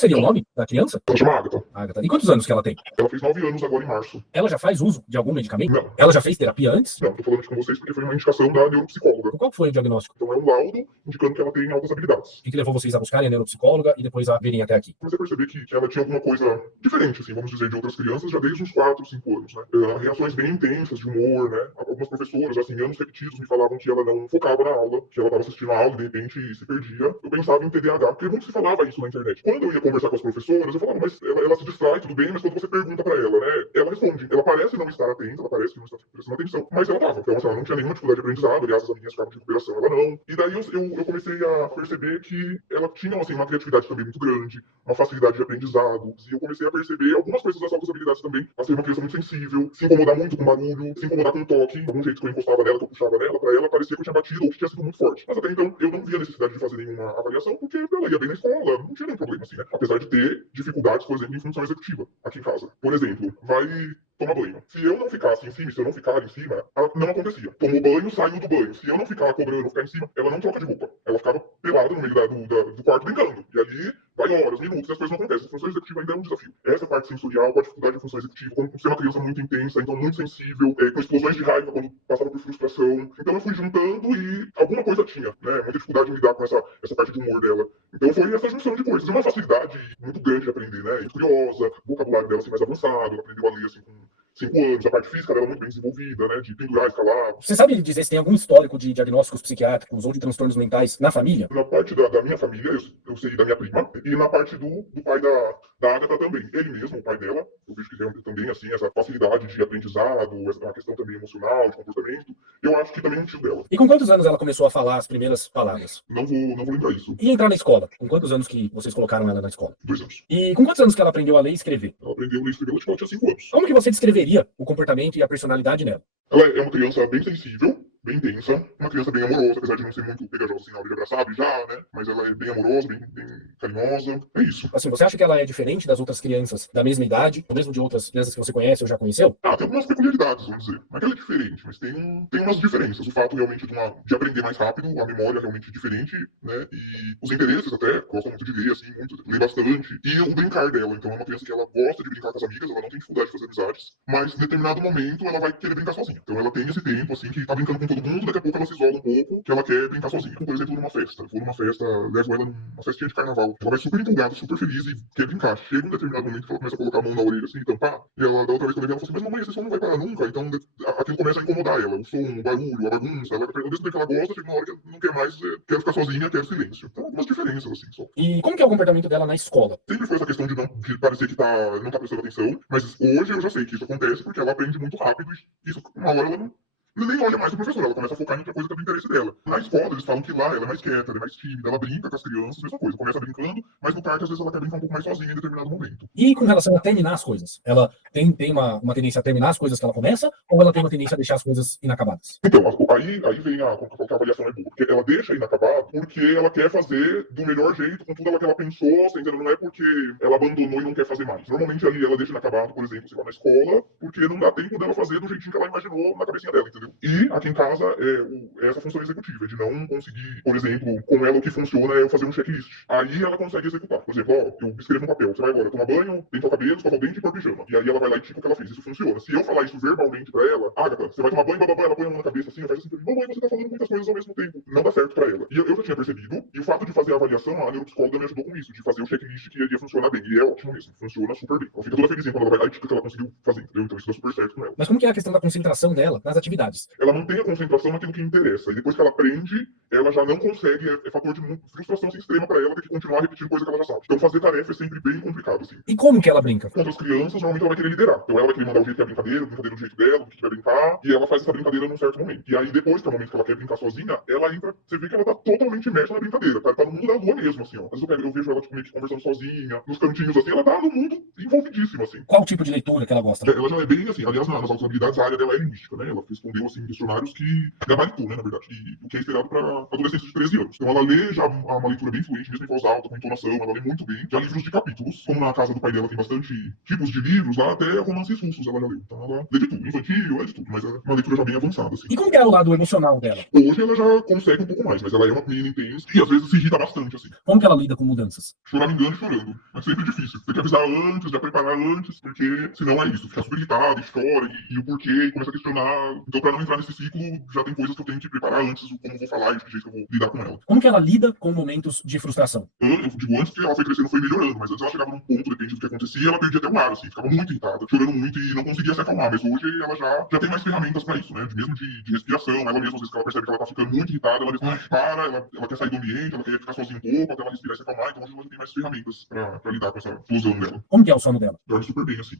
seria o nome da criança? Ela chama Agatha. Agatha. E quantos anos que ela tem? Ela fez 9 anos agora em março. Ela já faz uso de algum medicamento? Não. Ela já fez terapia antes? Não, tô falando com vocês porque foi uma indicação da neuropsicóloga. Qual foi o diagnóstico? Então é um laudo indicando que ela tem altas habilidades. O que levou vocês a buscarem a neuropsicóloga e depois a virem até aqui? Comecei a perceber que ela tinha alguma coisa diferente, assim, vamos dizer, de outras crianças, já desde uns 4, 5 anos, né? Reações bem intensas de humor, né? Algumas professoras, assim, anos repetidos, me falavam que ela não focava na aula, que ela estava assistindo a aula e de repente se perdia. Eu pensava em TDAH, porque muito se falava isso na internet. Quando eu ia conversar com as professoras, eu falava, mas ela se distrai, tudo bem, mas quando você pergunta pra ela, né? Ela responde. Ela parece não estar atenta, ela parece que não está prestando atenção, mas ela estava. Então, assim, ela não tinha nenhuma dificuldade de aprendizado, aliás, as amiguinhas ficavam de recuperação, ela não. E daí eu comecei a perceber que ela tinha, assim, uma criatividade também muito grande, uma facilidade de aprendizado, e eu comecei a perceber algumas coisas das altas habilidades também. Ela ser uma criança muito sensível, se incomodar muito com barulho, se incomodar com um toque, algum jeito que eu encostava nela, que eu puxava nela, pra ela parecia que eu tinha batido ou que tinha sido muito forte. Mas até então, eu não via necessidade de fazer nenhuma avaliação, porque ela ia bem na escola, não tinha nenhum problema, assim, né? Apesar de ter dificuldades, por exemplo, em função executiva, aqui em casa. Por exemplo, vai tomar banho. Se eu não ficasse em cima, se eu não ficar em cima, não acontecia. Tomou banho, saiu do banho. Se eu não ficar cobrando, ficar em cima, ela não troca de roupa. Ela ficava pelada no meio do quarto brincando. E ali vai horas, minutos, e as coisas não acontecem. A função executiva ainda é um desafio. Essa parte sensorial, com a dificuldade da função executiva, como ser uma criança muito intensa, então muito sensível, com explosões de raiva quando passava por frustração. Então eu fui juntando e alguma coisa tinha, né? Muita dificuldade em lidar com essa parte de humor dela. Então foi essa junção de coisas. E uma facilidade muito grande de aprender, né? Muito curiosa, o vocabulário dela assim, mais avançado, ela aprendeu a ler assim com 5 anos, a parte física dela muito bem desenvolvida, né? De pendurar, escalar. Você sabe dizer se tem algum histórico de diagnósticos psiquiátricos ou de transtornos mentais na família? Na parte da minha família, eu sei da minha prima, e na parte do pai da Agatha também. Ele mesmo, o pai dela, eu vejo que tem também, assim, essa facilidade de aprendizado, uma questão também emocional, de comportamento. Eu acho que também é um tio dela. E com quantos anos ela começou a falar as primeiras palavras? Não vou lembrar isso. E entrar na escola? Com quantos anos que vocês colocaram ela na escola? 2 anos. E com quantos anos que ela aprendeu a ler e escrever? Ela aprendeu a ler e escrever, ela tinha 5 anos. Como que você descreveria o comportamento e a personalidade nela? Ela é uma criança bem sensível, bem intensa, uma criança bem amorosa, apesar de não ser muito pegajosa assim na hora de abraçar, beijar, né? Mas ela é bem amorosa, bem carinhosa. É isso. Assim, você acha que ela é diferente das outras crianças da mesma idade, ou mesmo de outras crianças que você conhece ou já conheceu? Tem algumas peculiaridades, vamos dizer. Não é que ela é diferente, mas tem umas diferenças. O fato realmente de aprender mais rápido, a memória realmente é diferente, né? E os interesses até, gosta muito de ler, assim, lê bastante. E o brincar dela. Então é uma criança que ela gosta de brincar com as amigas, ela não tem dificuldade de fazer amizades, mas em determinado momento ela vai querer brincar sozinha. Então ela tem esse tempo, assim, que tá brincando com todo mundo, daqui a pouco ela se isola um pouco, que ela quer brincar sozinha. Por exemplo, numa festa. Eu vou numa festa, levo ela numa festinha de carnaval. Ela vai super empolgada, super feliz e quer brincar. Chega um determinado momento que ela começa a colocar a mão na orelha, assim, tampar. E ela, da outra vez que eu levei, ela falou assim, mas mamãe, esse som não vai parar nunca. Então aquilo começa a incomodar ela. O som, o barulho, a bagunça. Ela, ao mesmo tempo que ela gosta, chega uma hora que ela não quer mais, quer ficar sozinha, quer silêncio. Então, algumas diferenças, assim, só. E como que é o comportamento dela na escola? Sempre foi essa questão de parecer que não tá prestando atenção, mas hoje eu já sei que isso acontece porque ela aprende muito rápido e isso, uma hora ela não nem olha mais o professor, ela começa a focar em outra coisa que é do interesse dela. Na escola, eles falam que lá ela é mais quieta, ela é mais tímida, ela brinca com as crianças, mesma coisa. Começa brincando, mas no parque, às vezes, ela quer brincar um pouco mais sozinha em determinado momento. E com relação a terminar as coisas? Ela tem uma tendência a terminar as coisas que ela começa, ou ela tem uma tendência a deixar as coisas inacabadas? Então, aí vem a avaliação é boa. Porque ela deixa inacabado porque ela quer fazer do melhor jeito, com tudo que ela pensou, você entendeu? Não é porque ela abandonou e não quer fazer mais. Normalmente ali ela deixa inacabado, por exemplo, se vai na escola, porque não dá tempo dela fazer do jeitinho que ela imaginou na cabecinha dela, entendeu? E aqui em casa é essa função executiva, de não conseguir, por exemplo, com ela o que funciona é eu fazer um checklist. Aí ela consegue executar. Por exemplo, ó, eu escrevo no papel, você vai agora tomar banho, pintar o cabelo, escovar o dente e pôr pijama. E aí ela vai lá e tipo o que ela fez. Isso funciona. Se eu falar isso verbalmente pra ela, Agatha, você vai tomar banho, bababá, ela põe a mão na cabeça assim, ela faz assim, mamãe, você tá falando muitas coisas ao mesmo tempo. Não dá certo pra ela. E eu já tinha percebido, e o fato de fazer a avaliação, a neuropsicóloga me ajudou com isso, de fazer o checklist que iria funcionar bem. E é ótimo mesmo, funciona super bem. Ela fica toda felizinha quando ela vai lá e tipo que ela conseguiu fazer, entendeu? Então isso dá super certo com ela. Mas como que é a questão da concentração dela nas atividades? Ela mantém a concentração naquilo que interessa. E depois que ela aprende, ela já não consegue, é fator de frustração assim, extrema pra ela ter que continuar repetindo coisa que ela já sabe. Então fazer tarefa é sempre bem complicado, assim. E como que ela brinca? Com outras crianças, normalmente ela vai querer liderar. Então ela vai querer mandar o jeito que é a brincadeira do jeito dela, do que vai brincar, e ela faz essa brincadeira num certo momento. E aí depois, que é o momento que ela quer brincar sozinha, ela entra, você vê que ela tá totalmente imersa na brincadeira, tá no mundo da lua mesmo, assim, ó. Às vezes eu vejo ela tipo, meio que conversando sozinha, nos cantinhos assim, ela tá no mundo envolvidíssima, assim. Qual tipo de leitura que ela gosta? Ela já é bem assim, aliás, nas altas habilidades a área dela é linguística, né? Ela respondeu assim questionários que gabaritou, né, na verdade, o que é esperado para adolescentes de 13 anos. Então ela lê já uma leitura bem fluente, mesmo em voz alta, com entonação, ela lê muito bem. Já livros de capítulos, como na casa do pai dela tem bastante tipos de livros, lá até romances russos ela já leu. Então ela lê de tudo, infantil, é de tudo, mas é uma leitura já bem avançada, assim. E como que é o lado emocional dela? Hoje ela já consegue um pouco mais, mas ela é uma menina intensa e às vezes se irrita bastante, assim. Como que ela lida com mudanças? Choramingando e chorando. É sempre difícil. Tem que avisar antes, já preparar antes, porque senão é isso. Fica super irritado e chora, e o porquê, e começa a questionar. Então, pra não entrar nesse ciclo, já tem coisas que eu tenho que preparar antes, como eu vou falar e de que jeito que eu vou lidar com ela. Como que ela lida com momentos de frustração? Eu digo antes que ela foi crescendo, foi melhorando, mas antes ela chegava num ponto, depende do que acontecia, ela perdia até o ar, assim, ficava muito irritada, chorando muito e não conseguia se acalmar. Mas hoje ela já tem mais ferramentas pra isso, né? Mesmo de respiração, ela mesma, às vezes que ela percebe que ela tá ficando muito irritada, ela mesma para, ela quer sair do ambiente, ela quer ficar sozinha um pouco, até ela respirar e se acalmar. Então hoje ela tem mais ferramentas pra lidar com essa explosão dela. Como que é o sono dela? Dorme super bem, assim.